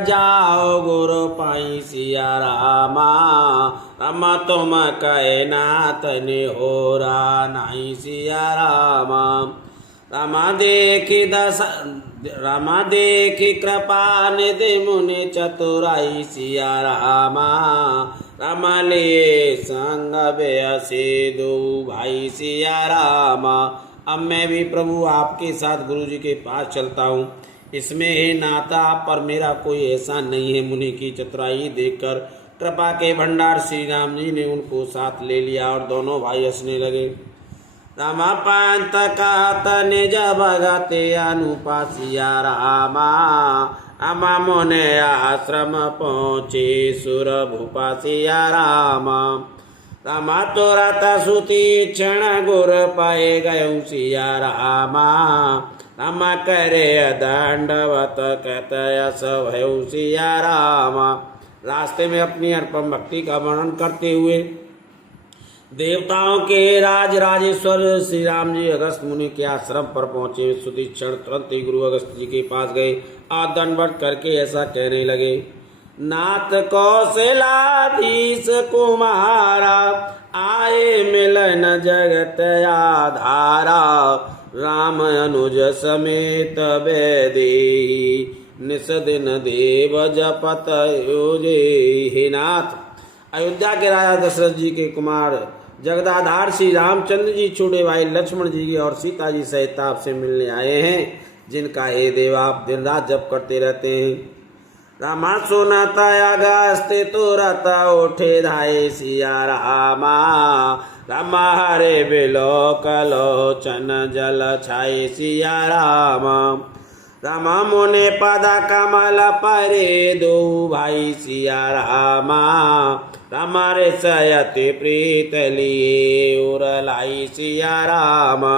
जाओ गुरु पाई सिया रामा, रामा तुम कहे नाथ ने हो रा नाई सिया रामा। रामा देखी कृपा निधि मुनि चतुराई सिया रामा, रामा लिए संग बेअसी दो भाई सिया रामा। अब मैं भी प्रभु आपके साथ गुरु जी के पास चलता हूँ, इसमें ही नाता पर मेरा कोई ऐसा नहीं है। मुनि की चतुराई देखकर कृपा के भंडार श्री राम जी ने उनको साथ ले लिया और दोनों भाई हंसने लगे। रामा पंत कहत निज भगते अनुपा सिया रामा, रामा मोने आश्रम पहुँचे सुर भूपा सिया रामा। रामा तुरत सुती क्षण गुर पाए गयु सिया रामा, रामा करे दंडवत कहत यस भयउ सिया रामा। रास्ते में अपनी अनुपम भक्ति का वर्णन करते हुए देवताओं के राजेश्वर श्री राम जी अगस्त मुनि के आश्रम पर पहुंचे। सुती क्षण तुरंत ही गुरु अगस्त जी के पास गए और दंडवत करके ऐसा कहने लगे, नाथ कौशलाधीश कुमारा, आए मिलन जगत आधारा, राम अनुज समेत वैदेही, निस दिन देव जपत योजे। हे नाथ, अयोध्या के राजा दशरथ जी के कुमार जगदाधार श्री रामचंद्र जी छोटे भाई लक्ष्मण जी और सीता जी सहित आपसे मिलने आए हैं, जिनका हे देव आप दिन रात जप करते रहते हैं। रामा सुनत अगस्त तुरत उठे धाये सिया रामा, रामा हरे बिलोक लोचन जल छाये सिया रामा। रामा मुने पद कमल परे दो भाई सिया रामा, रामा रे सयति प्रीत लिए उर लाई सिया रामा।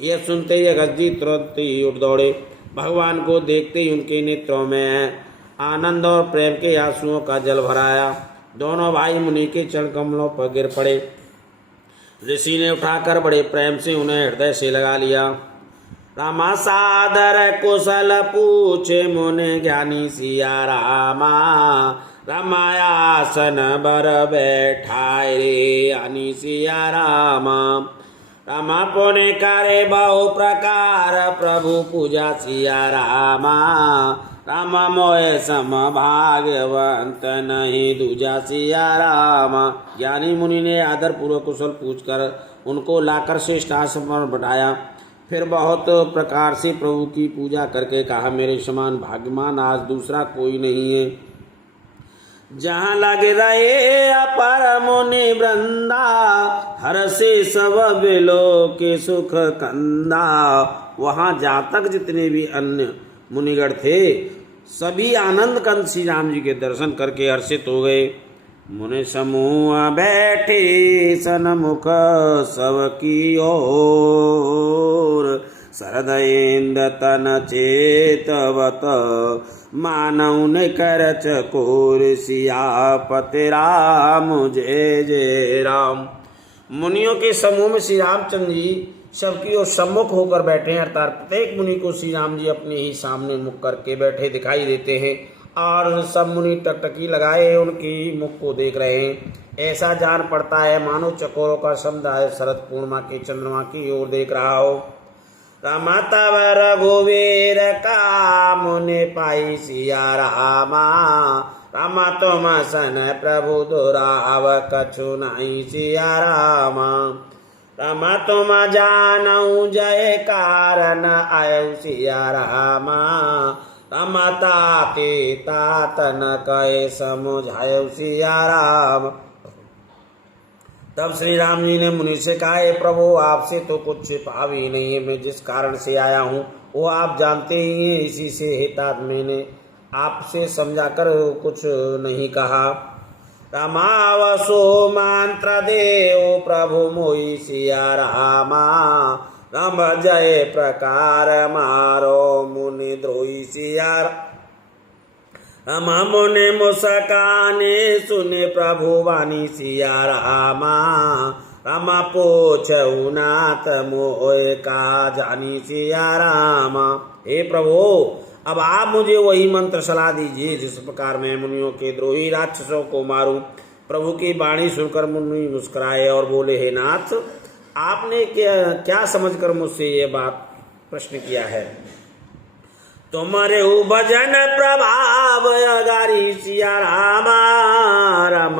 यह सुनते ही अगस्त जी तुरंत ही उठ दौड़े। भगवान को देखते ही उनके नेत्रों में आनंद और प्रेम के आंसुओं का जल भराया। दोनों भाई मुनि के चरण कमलों पर गिर पड़े। ऋषि ने उठाकर बड़े प्रेम से उन्हें हृदय से लगा लिया। रामा सादर कुशल पूछे मुनि ज्ञानी सिया रामा, रामायासन बर बैठाए रे आनी सिया रामा। रामा पुण्य करे बहु प्रकार प्रभु पूजा सिया रामा, रामा मोय सम भाग्यवंत नहीं दूजा सिया रामा। ज्ञानी मुनि ने आदर पूर्वक कुशल पूछकर उनको लाकर श्रेष्ठ आसन पर बैठाया। फिर बहुत प्रकार से प्रभु की पूजा करके कहा, मेरे समान भाग्यमान आज दूसरा कोई नहीं है। जहाँ लग रहे अपर मुनि वृंदा, हर से सब बिलो के सुख कंदा। वहाँ जातक जितने भी अन्य मुनिगण थे सभी आनंद कंद श्री राम जी के दर्शन करके हर्षित हो गए। मुनि समूह बैठे सन्मुख सबकी ओर, सरदयेन्द्र तन चेतवत मानव ने कर चकोर सियापति राम जय जय राम। मुनियों के समूह में श्री रामचंद्र जी सबकी ओर सम्मुख होकर बैठे हैं, अर्थात प्रत्येक मुनि को श्री राम जी अपने ही सामने मुख करके बैठे दिखाई देते हैं और सब मुनि टकटकी लगाए उनकी मुख को देख रहे हैं। ऐसा जान पड़ता है मानो चकोरों का समुदाय शरद पूर्णिमा के चंद्रमा की ओर देख रहा हो। रामा तब रघुवीर का मुनि पाई सिया रामा, रामा तुम सन प्रभु दुराव कछु नहीं सिया रामा। रामा तुम जानऊ जय कारण आयु सिया रामा, रामा ताते तातन कहे समुझायु सिया राम। तब श्री राम जी ने मुनि से कहा, हे प्रभु आपसे तो कुछ छिपा भी नहीं है, मैं जिस कारण से आया हूँ वो आप जानते ही हैं, इसी से हेतात मैंने आपसे समझा कर कुछ नहीं कहा। रामावसो मंत्र देव प्रभु मोई सिया रामा, राम जय प्रकार मारो मुनि द्रोही सिया। रामा मुनि मुस्काने सुने प्रभु वाणी सिया रामा, रामा पोछऊ नाथ मोय का जानी सिया रामा। हे प्रभु अब आप मुझे वही मंत्र सलाह दीजिए जिस प्रकार मैं मुनियों के द्रोही राक्षसों को मारूं। प्रभु की वाणी सुनकर मुनि मुस्कुराए और बोले, हे नाथ, आपने क्या समझकर मुझसे ये बात प्रश्न किया है? तुम्हारे भजन प्रभाव अगारी सिया रामा राम,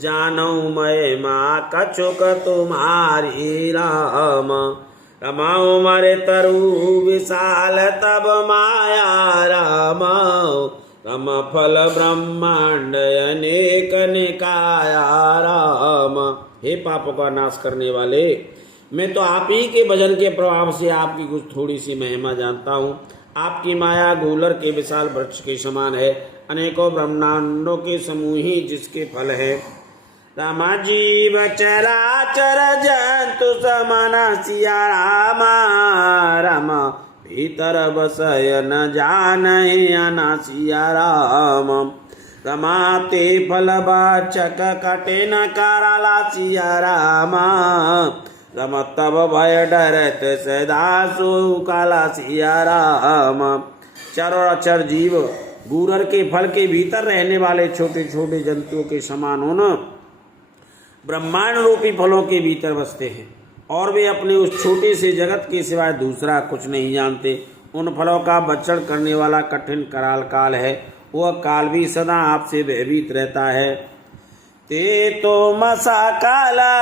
जानू मैं माँ कछुक तुम्हारी राम। रमाओ मारे तरु विशाल तब माया राम, रम फल ब्रह्मांड अनेक निकाया राम। हे पापों का नाश करने वाले, मैं तो आप ही के भजन के प्रभाव से आपकी कुछ थोड़ी सी महिमा जानता हूँ। आपकी माया गूलर के विशाल वृक्ष के समान है, अनेकों ब्रह्मांडों के समूह ही जिसके फल है। रामा जीव चराचर जंतु समना सिया रामा राम, भीतर बसय न जानहि अनासिया राम। रमाते फल बाचक कटे न कराला सिया रामा, रम तब भय डरत सदा सो काला सिया राम। चारों अक्षर जीव गूरर के फल के भीतर रहने वाले छोटे छोटे जंतुओं के समान हो न ब्रह्मांड रूपी फलों के भीतर बसते हैं, और वे अपने उस छोटे से जगत के सिवाय दूसरा कुछ नहीं जानते। उन फलों का भक्षण करने वाला कठिन कराल काल है, वह काल भी सदा आपसे भयभीत रहता है। ते तो मसा काला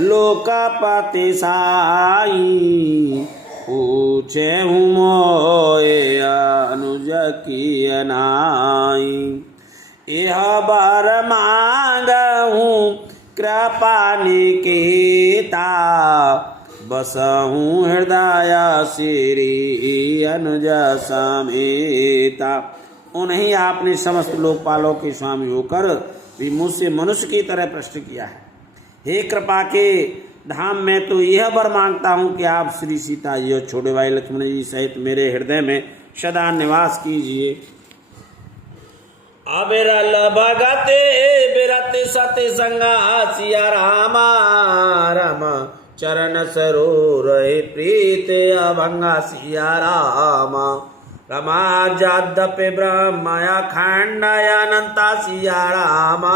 लोकपति साई, पूछे हूँ मोए अनुज की अनाई। यह बार मांग हूँ कृपा निकेता, बसहूँ हृदय श्री अनुज समेता। उन्हें आपने समस्त लोकपालों के स्वामी होकर भी मुझसे मनुष्य की तरह प्रश्न किया है। हे कृपा के धाम, मैं तो यह वर मांगता हूँ कि आप श्री सीता जी और छोटे भाई लक्ष्मण जी सहित मेरे हृदय में सदा निवास कीजिए। अबिरल भगते बिरत सत्य संगा सिया रामा राम, चरण सरोर प्रीत अभंगा सिया रामा। रमा जादपे ब्रह्मया खंडय अनंता सिया रामा,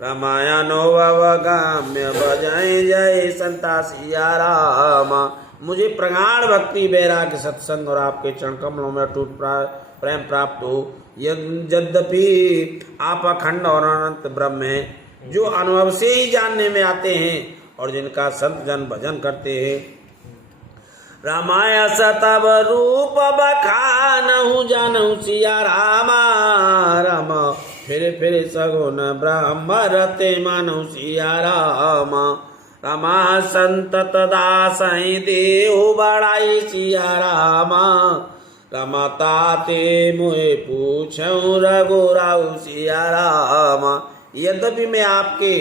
रामायणो अवगाम्य भजय जय संता सिया रामा। मुझे प्रगाढ़ भक्ति वैराग्य सत्संग और आपके चरण कमलों में अटूट प्रेम प्राप्त हो। यद्यपि आप अखंड और अनंत ब्रह्म हैं, जो अनुभव से ही जानने में आते हैं और जिनका संत जन भजन करते हैं। रामाय सतब रूप बखानहु जानहु सिया रामा राम, फिर सगुन ब्रह्म रते मानहु सिया रामा। रमा संतत दासहि देहु बड़ाई सिया रामा, रमता ते मुझे पूछऊँ रघुराऊ सिया रामा। यद्यपि मैं आपके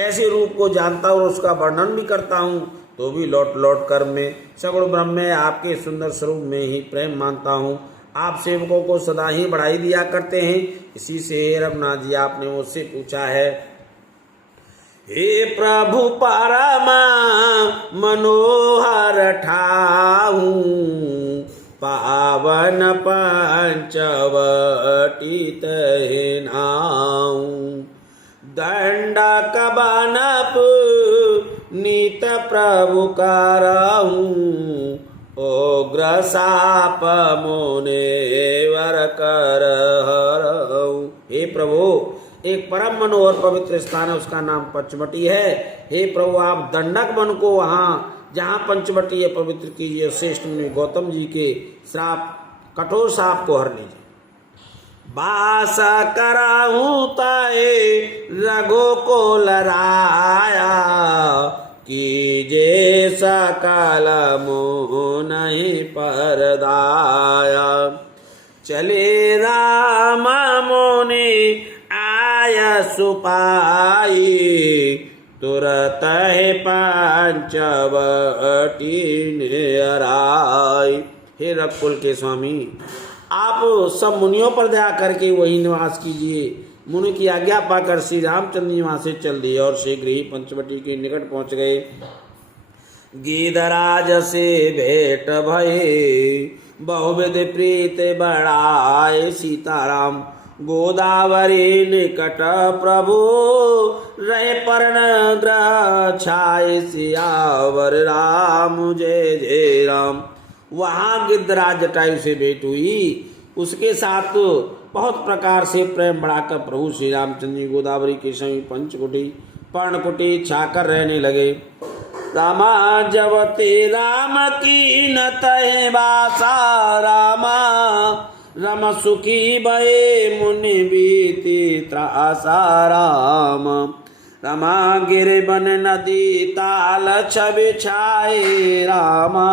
ऐसे रूप को जानता हूँ और उसका वर्णन भी करता हूँ, तो भी लौट लौट कर मैं सगुण ब्रह्म में आपके सुंदर स्वरूप में ही प्रेम मानता हूँ। आप सेवकों को सदा ही बढ़ाई दिया करते हैं। इसी से रघुनाथ जी आपने मुझसे पूछा है, हे प्रभु परमा मनोहर ठाऊ, पावन पंचवटी तहि नाऊ। दंडक बनप नीत प्रभु करहूँ, उग्र साप मोने वर कर हरहूँ। हे प्रभु, एक परम मनोहर पवित्र स्थान है, उसका नाम पंचवटी है। हे प्रभु, आप दंडक वन को वहाँ जहाँ पंचवटी है पवित्र कीजिए। श्रेष्ठ मुनि गौतम जी के श्राप कठोर साप को हर लीजिए। बास कराहूँ ताए रघो को लराया, कीजे सकल मोह नहीं परदाया। चले राम मुनि आय सुपाई, तुरत है पंचवटी निराई। हे रघुकुल के स्वामी, आप सब मुनियों पर दया करके वही निवास कीजिए। मुनि की आज्ञा पाकर श्री रामचंद्र जी वहां से चल दिए और शीघ्र ही पंचवटी के निकट पहुंच गए। गीधराज से भेंट भये बहुविध प्रीत बढ़ाए सीताराम। गोदावरी निकट प्रभु रहे पर्ण ग्रह छाए सियावर राम जय जय राम। वहाँ गिद्धराज जटायु से भेंट हुई, उसके साथ बहुत प्रकार से प्रेम बढ़ाकर प्रभु श्री रामचंद्र जी गोदावरी के समीप पंचकुटी पर्णकुटी छाकर रहने लगे। रामा जवते राम की न तय बासा रामा रम सुखी भये मुनि बीती त्रासा राम। रमा गिर बन नदी ताल छवि छाए रामा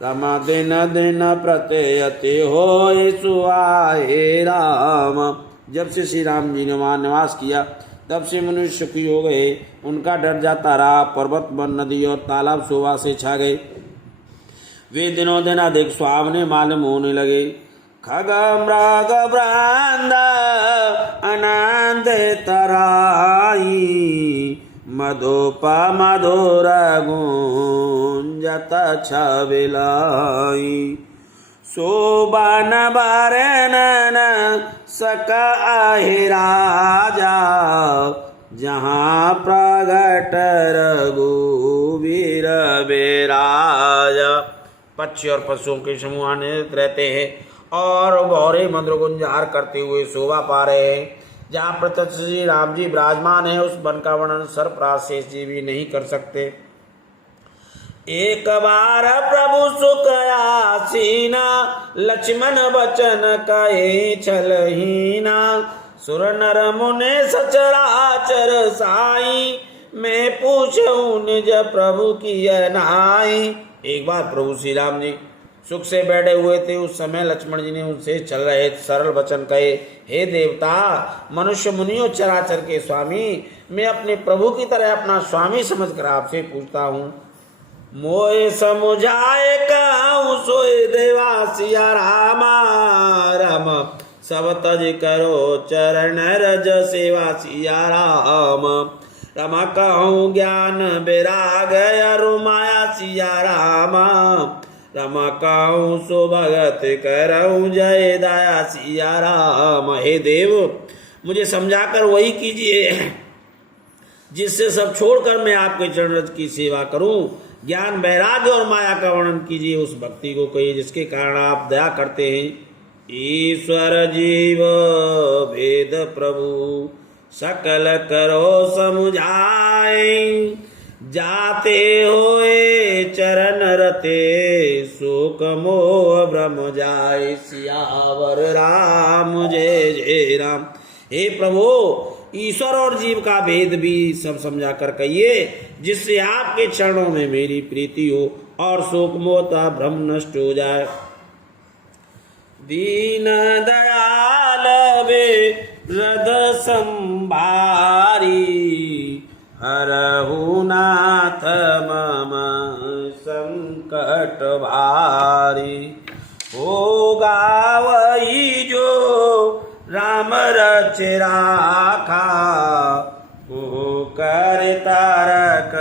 रमा दिन दिन प्रत्ययति होय सुहाए राम। जब से श्री राम जी ने वहाँ निवास किया तब से मनुष्य सुखी हो गए, उनका डर जाता रहा। पर्वत वन नदी और तालाब शोभा से छा गए, वे दिनों दिन अधिक सुहावने मालूम होने लगे। खग मृग वृंद आनंद तराई मधुप मधुर गुंजत छबिलाई। शोभन बरनन सकाहि राजा जहाँ प्रगट रघुवीर बिराजा। पक्षी और पशुओं के समूह आनंदित रहते हैं और गौरे मधुर गुंजार करते हुए शोभा पा रहे हैं। जहाँ प्रत्यक्ष श्री राम जी विराजमान है उस वन का वर्णन सर्पराज जी भी नहीं कर सकते। एक बार प्रभु सुख आसीना लक्ष्मण बचन कहे छलहीना। सुर नर मुने सचराचर साई मैं पूछूं निज प्रभु की नाई। एक बार प्रभु श्री राम जी सुख से बैठे हुए थे, उस समय लक्ष्मण जी ने उनसे चल रहे सरल वचन कहे, हे देवता मनुष्य मुनियों चराचर के स्वामी, मैं अपने प्रभु की तरह अपना स्वामी समझकर आपसे पूछता हूँ। मोए समुझाए कहूँ सोए देवासिया रामा राम सब तज करो चरण रज सेवा सिया राम। रमा कहूँ ज्ञान विराग अरु माया सिया रामा रमा कहूँ सो भगत करऊँ जय दया सिया राम। हे देव मुझे समझाकर वही कीजिए जिससे सब छोड़कर मैं आपके चरण रज की सेवा करूं। ज्ञान वैराग्य और माया का वर्णन कीजिए, उस भक्ति को कहिए जिसके कारण आप दया करते हैं। ईश्वर जीव भेद प्रभु सकल करो समुझाए जाते होए चरण रते शोक मोह ब्रह्म जाए सियावर राम जय जय राम। हे प्रभु ईश्वर और जीव का भेद भी सब समझा कर कहिए जिससे आपके चरणों में मेरी प्रीति हो और शोक मोह भ्रम नष्ट हो जाए। दीन दयाल वे हृद संभारी हरहु नाथ मम संकट भारी। होगा वही जो राम रच राखा को कर तारक